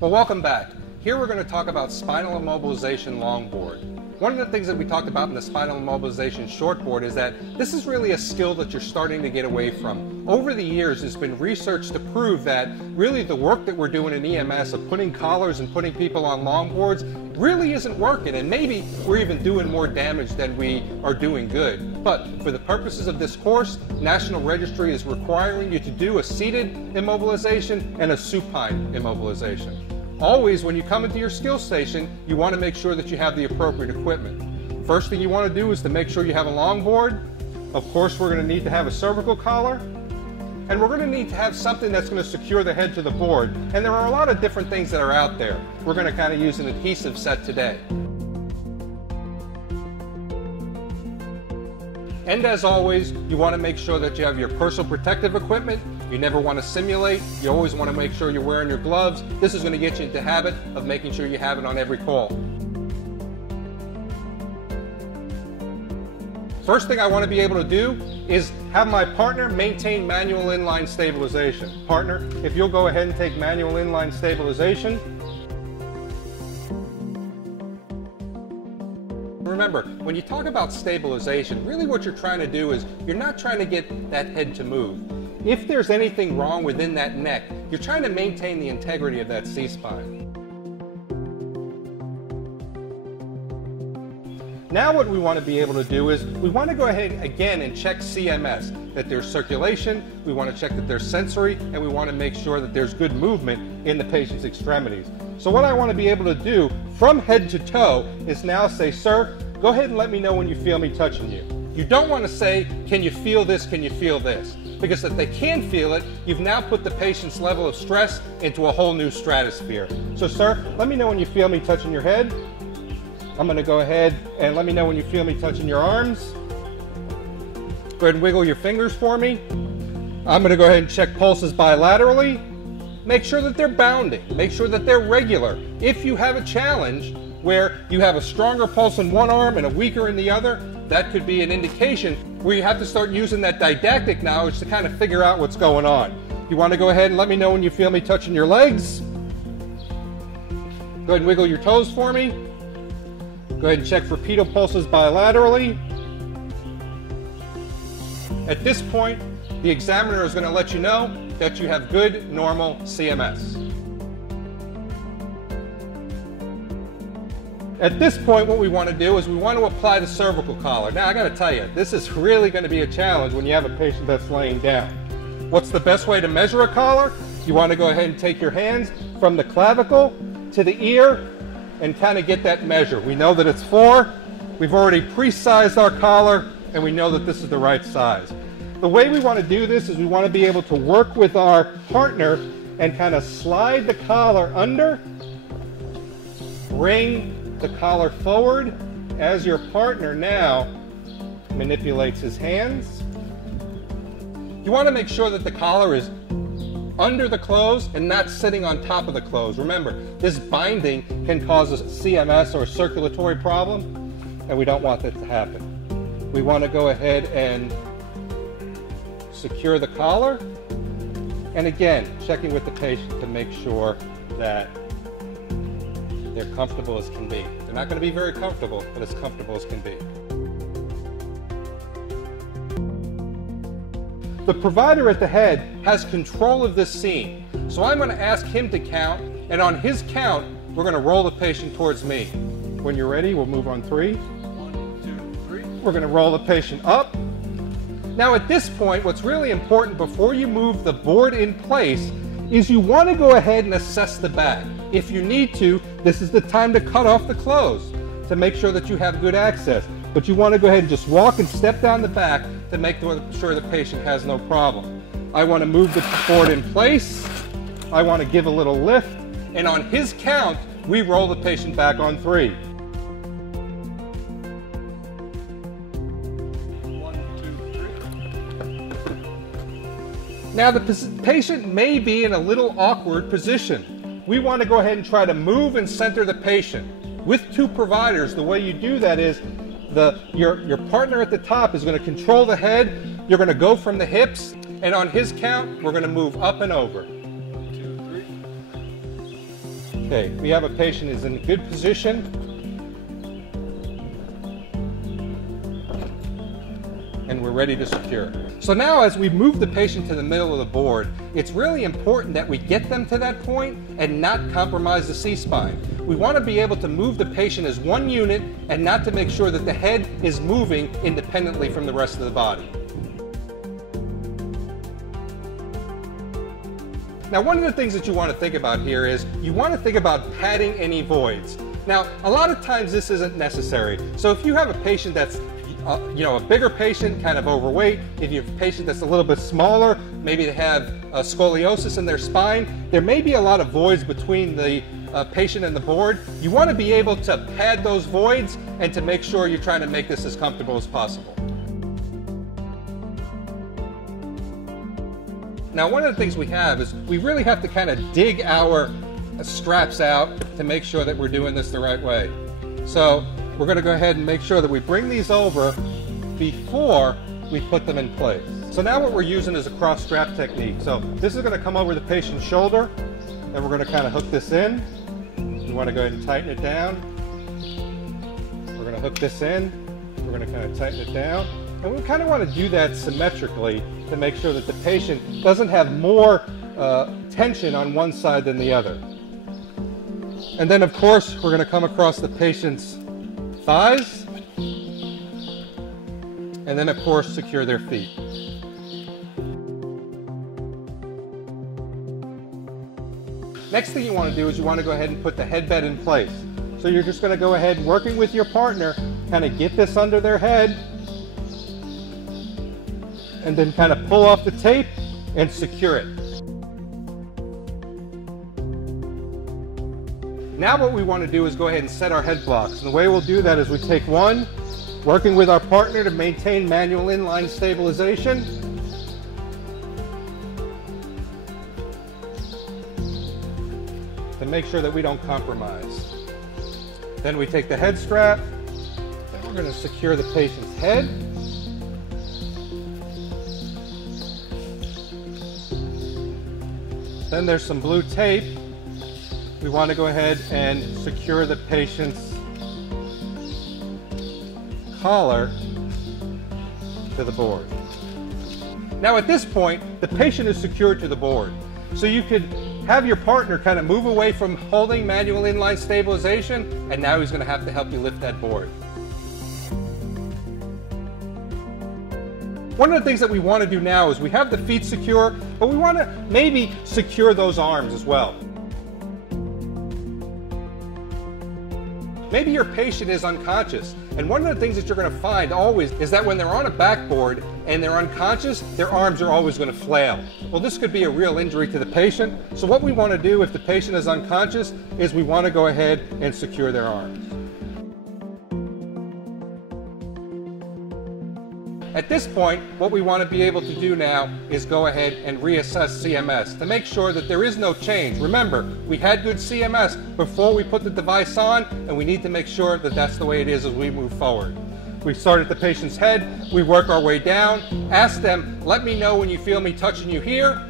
Well, welcome back. Here we're going to talk about spinal immobilization longboard. One of the things that we talked about in the spinal immobilization shortboard is that this is really a skill that you're starting to get away from. Over the years, there's been research to prove that really the work that we're doing in EMS of putting collars and putting people on longboards really isn't working, and maybe we're even doing more damage than we are doing good. But for the purposes of this course, National Registry is requiring you to do a seated immobilization and a supine immobilization. Always, when you come into your skill station, you want to make sure that you have the appropriate equipment. First thing you want to do is to make sure you have a longboard. Of course, we're going to need to have a cervical collar. And we're going to need to have something that's going to secure the head to the board. And there are a lot of different things that are out there. We're going to kind of use an adhesive set today. And as always, you want to make sure that you have your personal protective equipment. You never want to simulate. You always want to make sure you're wearing your gloves. This is going to get you into the habit of making sure you have it on every call. First thing I want to be able to do is have my partner maintain manual inline stabilization. Partner, if you'll go ahead and take manual inline stabilization. Remember, when you talk about stabilization, really what you're trying to do is you're not trying to get that head to move. If there's anything wrong within that neck, you're trying to maintain the integrity of that C-spine. Now what we want to be able to do is we want to go ahead again and check CMS, that there's circulation, we want to check that there's sensory, and we want to make sure that there's good movement in the patient's extremities. So what I want to be able to do from head to toe is now say, sir, go ahead and let me know when you feel me touching you. You don't want to say, can you feel this, can you feel this? Because if they can feel it, you've now put the patient's level of stress into a whole new stratosphere. So sir, let me know when you feel me touching your head. I'm going to go ahead and let me know when you feel me touching your arms. Go ahead and wiggle your fingers for me. I'm going to go ahead and check pulses bilaterally. Make sure that they're bounding. Make sure that they're regular. If you have a challenge where you have a stronger pulse in one arm and a weaker in the other, that could be an indication where you have to start using that didactic knowledge to kind of figure out what's going on. You want to go ahead and let me know when you feel me touching your legs. Go ahead and wiggle your toes for me. Go ahead and check for pedal pulses bilaterally. At this point, the examiner is going to let you know that you have good, normal CMS. At this point, what we want to do is we want to apply the cervical collar. Now, I got to tell you, this is really going to be a challenge when you have a patient that's laying down. What's the best way to measure a collar? You want to go ahead and take your hands from the clavicle to the ear and kind of get that measure. We know that it's 4. We've already pre-sized our collar, and we know that this is the right size. The way we want to do this is we want to be able to work with our partner and kind of slide the collar under, bring the collar forward as your partner now manipulates his hands. You want to make sure that the collar is under the clothes and not sitting on top of the clothes. Remember, this binding can cause a CMS or a circulatory problem, and we don't want that to happen. We want to go ahead and secure the collar, and again, checking with the patient to make sure that they're comfortable as can be. They're not going to be very comfortable, but as comfortable as can be. The provider at the head has control of this scene. So I'm going to ask him to count, and on his count, we're going to roll the patient towards me. When you're ready, we'll move on 3. 1, 2, 3. We're going to roll the patient up. Now at this point, what's really important before you move the board in place is you want to go ahead and assess the back. If you need to, this is the time to cut off the clothes to make sure that you have good access. But you want to go ahead and just walk and step down the back to make sure the patient has no problem. I want to move the board in place. I want to give a little lift. And on his count, we roll the patient back on 3. 1, 2, 3. Now the patient may be in a little awkward position. We want to go ahead and try to move and center the patient. With 2 providers, the way you do that is your partner at the top is going to control the head. You're going to go from the hips, and on his count, we're going to move up and over. 1, Okay, we have a patient who's in a good position. And we're ready to secure. So now as we move the patient to the middle of the board, it's really important that we get them to that point and not compromise the C-spine. We want to be able to move the patient as one unit and not to make sure that the head is moving independently from the rest of the body. Now, one of the things that you want to think about here is you want to think about padding any voids. Now, a lot of times this isn't necessary. So if you have a patient that's a bigger patient, kind of overweight, if you have a patient that's a little bit smaller, maybe they have scoliosis in their spine, there may be a lot of voids between the patient and the board. You want to be able to pad those voids and to make sure you're trying to make this as comfortable as possible. Now, one of the things we have is we really have to kind of dig our straps out to make sure that we're doing this the right way. So we're going to go ahead and make sure that we bring these over before we put them in place. So now what we're using is a cross strap technique. So this is going to come over the patient's shoulder, and we're going to kind of hook this in. We want to go ahead and tighten it down. We're going to hook this in. We're going to kind of tighten it down. And we kind of want to do that symmetrically to make sure that the patient doesn't have more tension on one side than the other. And then, of course, we're going to come across the patient's thighs, and then, of course, secure their feet. Next thing you want to do is you want to go ahead and put the headbed in place. So you're just going to go ahead, working with your partner, kind of get this under their head, and then kind of pull off the tape and secure it. Now what we want to do is go ahead and set our head blocks. And the way we'll do that is we take one, working with our partner to maintain manual inline stabilization. To make sure that we don't compromise. Then we take the head strap, and we're going to secure the patient's head. Then there's some blue tape. We want to go ahead and secure the patient's collar to the board. Now at this point, the patient is secured to the board. So you could have your partner kind of move away from holding manual inline stabilization, and now he's going to have to help you lift that board. One of the things that we want to do now is we have the feet secure, but we want to maybe secure those arms as well. Maybe your patient is unconscious, and one of the things that you're going to find always is that when they're on a backboard and they're unconscious, their arms are always going to flail. Well, this could be a real injury to the patient, so what we want to do if the patient is unconscious is we want to go ahead and secure their arms. At this point, what we want to be able to do now is go ahead and reassess CMS to make sure that there is no change. Remember, we had good CMS before we put the device on, and we need to make sure that that's the way it is as we move forward. We start at the patient's head, we work our way down, ask them, let me know when you feel me touching you here.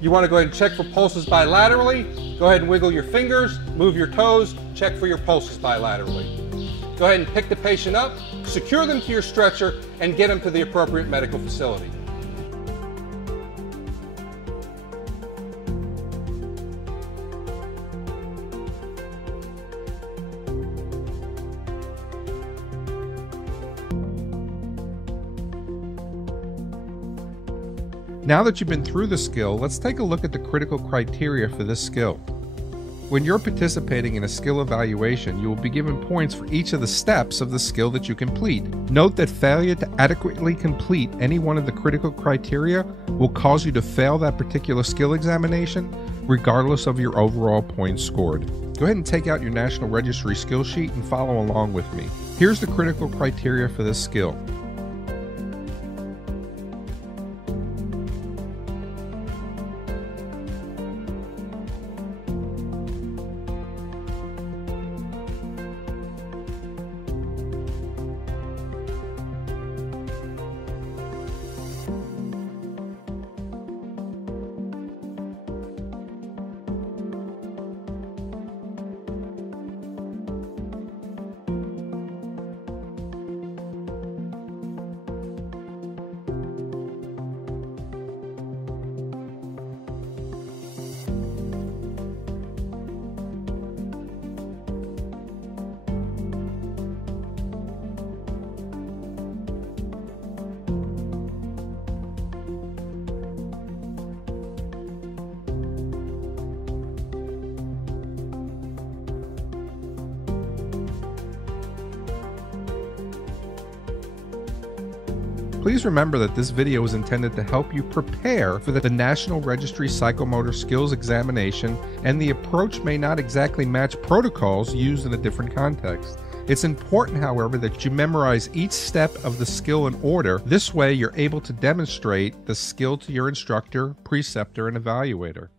You want to go ahead and check for pulses bilaterally. Go ahead and wiggle your fingers, move your toes, check for your pulses bilaterally. Go ahead and pick the patient up, secure them to your stretcher, and get them to the appropriate medical facility. Now that you've been through the skill, let's take a look at the critical criteria for this skill. When you're participating in a skill evaluation, you will be given points for each of the steps of the skill that you complete. Note that failure to adequately complete any one of the critical criteria will cause you to fail that particular skill examination, regardless of your overall points scored. Go ahead and take out your National Registry skill sheet and follow along with me. Here's the critical criteria for this skill. Please remember that this video is intended to help you prepare for the National Registry Psychomotor Skills Examination, and the approach may not exactly match protocols used in a different context. It's important, however, that you memorize each step of the skill in order. This way, you're able to demonstrate the skill to your instructor, preceptor, and evaluator.